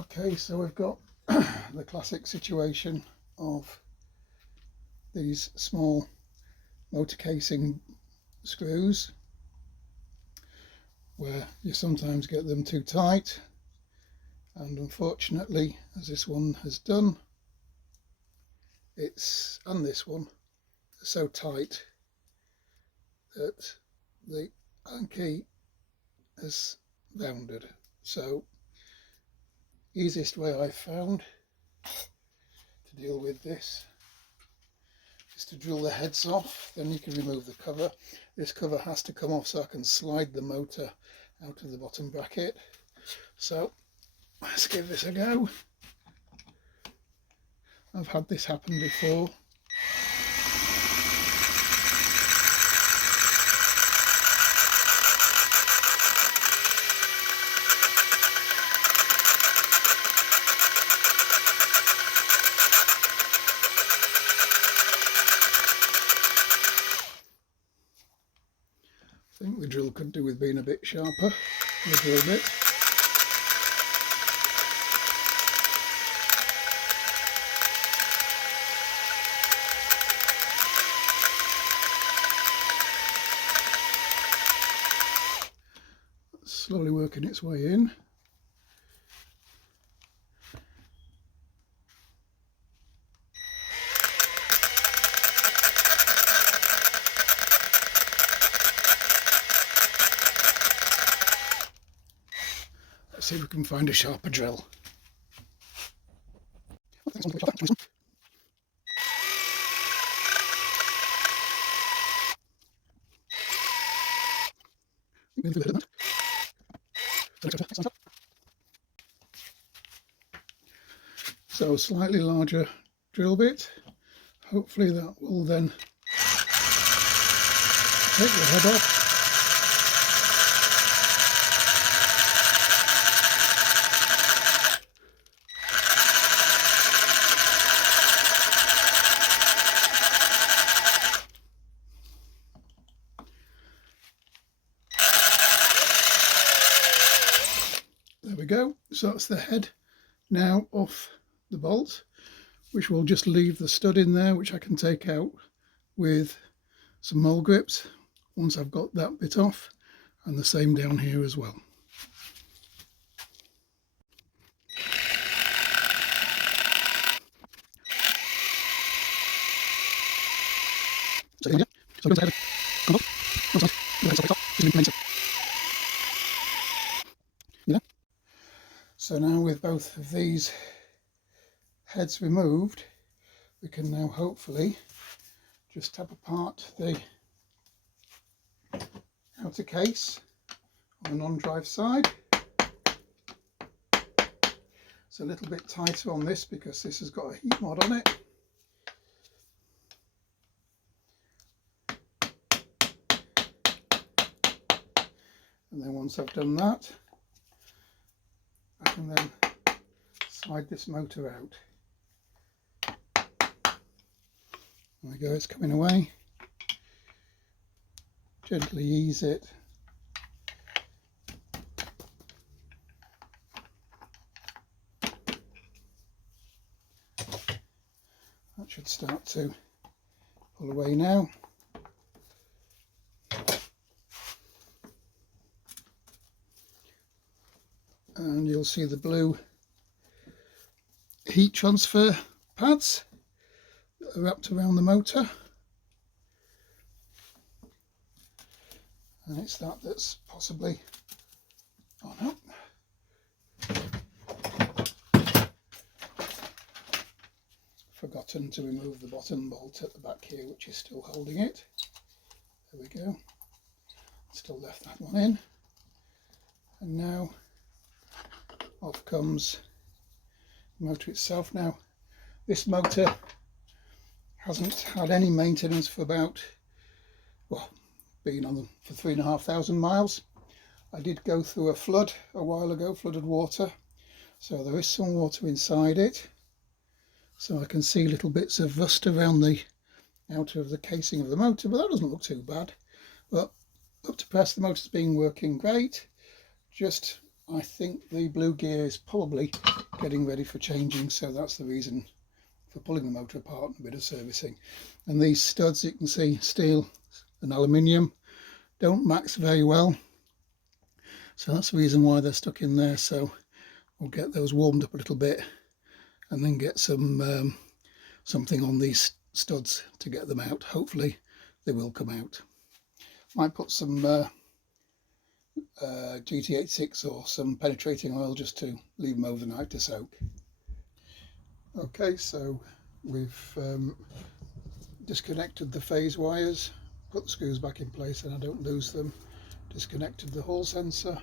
Okay, so we've got the classic situation of these small motor casing screws where you sometimes get them too tight, and unfortunately, as this one has done, and this one are so tight that the Allen key has rounded. So easiest way I've found to deal with this is to drill the heads off, then you can remove the cover. This cover has to come off so I can slide the motor out of the bottom bracket. So let's give this a go. I've had this happen before. I think the drill could do with being a bit sharper, the drill bit. It's slowly working its way in. Let's see if we can find a sharper drill. So a slightly larger drill bit. Hopefully that will then take the head off. There we go. So that's the head now off the bolt, which will just leave the stud in there, which I can take out with some mole grips once I've got that bit off, and the same down here as well. So now with both of these heads removed, we can now hopefully just tap apart the outer case on the non-drive side. It's a little bit tighter on this because this has got a heat mod on it. And then once I've done that, I can then slide this motor out. There we go, it's coming away. Gently ease it. That should start to pull away now. And you'll see the blue heat transfer pads that are wrapped around the motor, and it's that's possibly forgotten to remove the bottom bolt at the back here, which is still holding it. There we go, still left that one in, and now off comes the motor itself. Now this motor hasn't had any maintenance for about, well, been on them for 3,500 miles. I did go through a flood a while ago, flooded water, so there is some water inside it, so I can see little bits of rust around the outer of the casing of the motor, but that doesn't look too bad. But up to press, the motor's been working great. Just I think the blue gear is probably getting ready for changing, so that's the reason for pulling the motor apart and a bit of servicing. And these studs, you can see, steel and aluminium, don't max very well, so that's the reason why they're stuck in there. So we'll get those warmed up a little bit and then get some something on these studs to get them out. Hopefully they will come out. Might put some GT86 or some penetrating oil just to leave them overnight to soak. Okay, so we've disconnected the phase wires, put the screws back in place and I don't lose them, disconnected the hall sensor.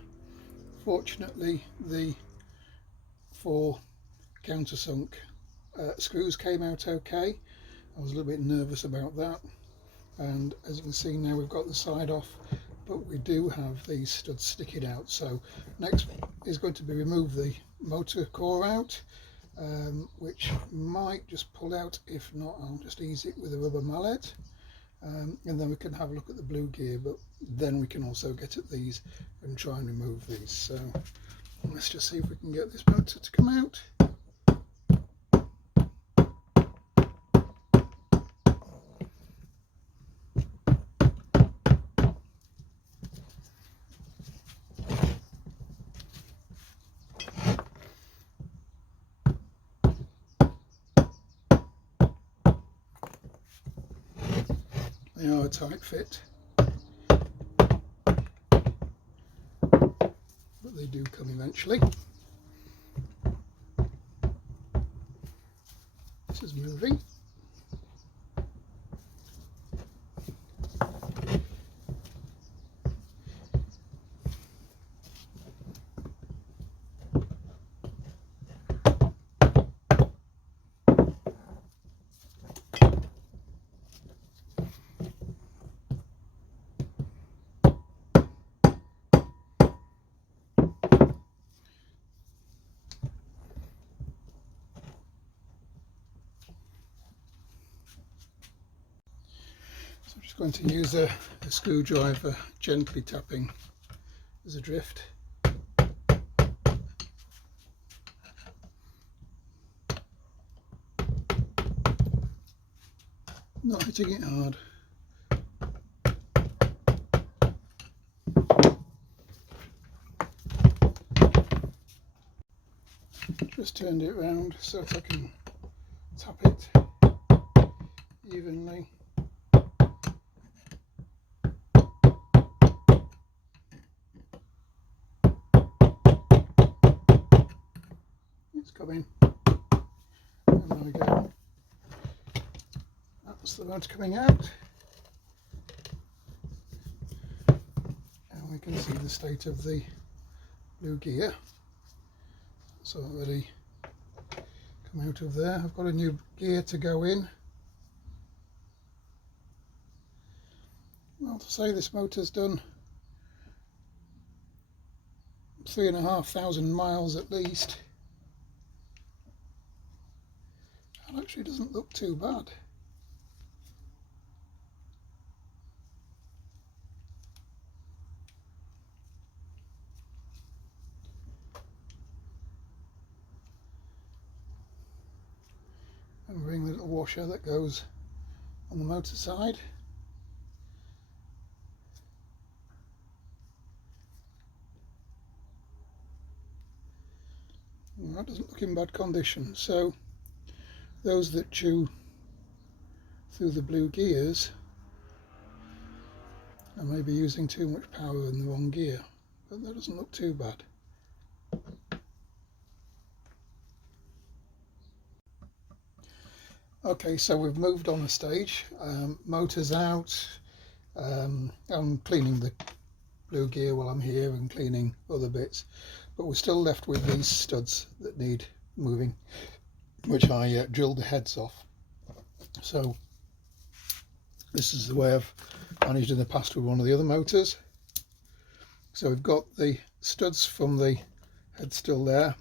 Fortunately the 4 countersunk screws came out okay. I was a little bit nervous about that, and as you can see now we've got the side off, but we do have these studs sticking out. So next is going to be remove the motor core out, which might just pull out. If not, I'll just ease it with a rubber mallet, and then we can have a look at the blue gear, but then we can also get at these and try and remove these. So let's just see if we can get this motor to come out. They are a tight fit, but they do come eventually. This is moving. So I'm just going to use a screwdriver, gently tapping as a drift. Not hitting it hard. Just turned it round so that I can tap it evenly. It's coming. And there we go. That's the rods coming out. And we can see the state of the blue gear. So already come out of there. I've got a new gear to go in. Well, to say this motor's done 3,500 miles at least. It actually doesn't look too bad. And bring the little washer that goes on the motor side. And that doesn't look in bad condition. So those that chew through the blue gears are maybe using too much power in the wrong gear, but that doesn't look too bad. Okay, so we've moved on a stage. Motor's out. I'm cleaning the blue gear while I'm here and cleaning other bits, but we're still left with these studs that need moving, which I drilled the heads off. So this is the way I've managed in the past with one of the other motors. So we've got the studs from the head still there.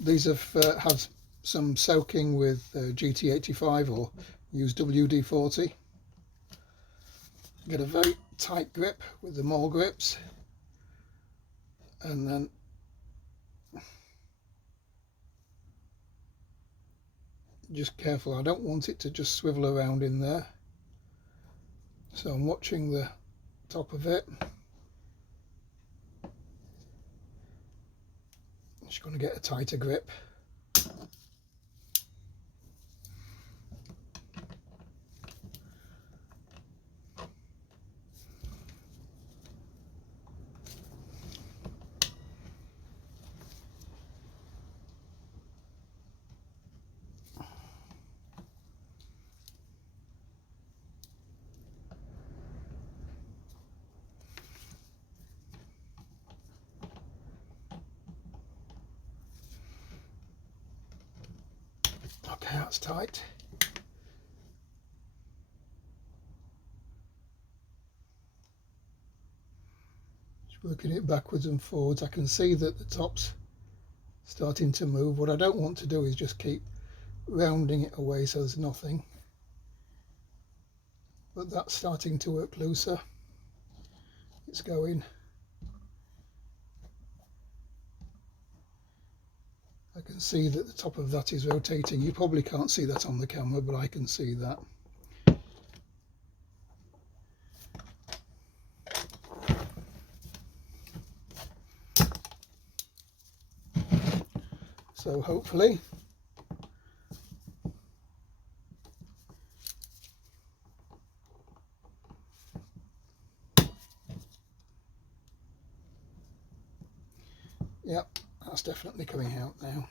These have had some soaking with GT85 or use WD-40. Get a very tight grip with the mole grips, and then just careful, I don't want it to just swivel around in there, so I'm watching the top of it. Just going to get a tighter grip. Okay, that's tight. Just working it backwards and forwards. I can see that the top's starting to move. What I don't want to do is just keep rounding it away so there's nothing. But that's starting to work looser. It's going. I can see that the top of that is rotating. You probably can't see that on the camera, but I can see that. So hopefully yep, that's definitely coming out now.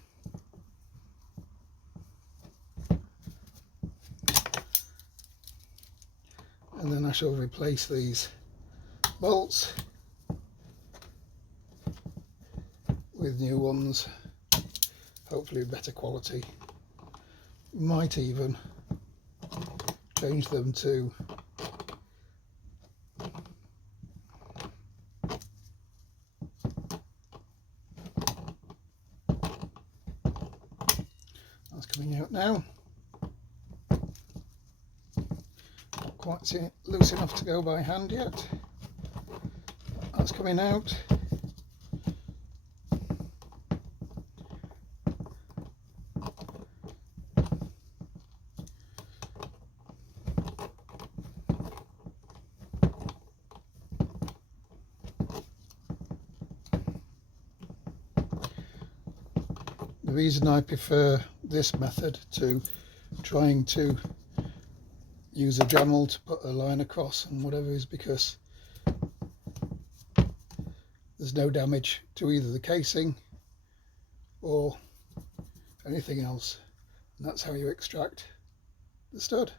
And then I shall replace these bolts with new ones, hopefully better quality. Might even change them to that's coming out now. Not quite loose enough to go by hand yet. That's coming out. The reason I prefer this method to trying to use a Dremel to put a line across and whatever is because there's no damage to either the casing or anything else, and that's how you extract the stud.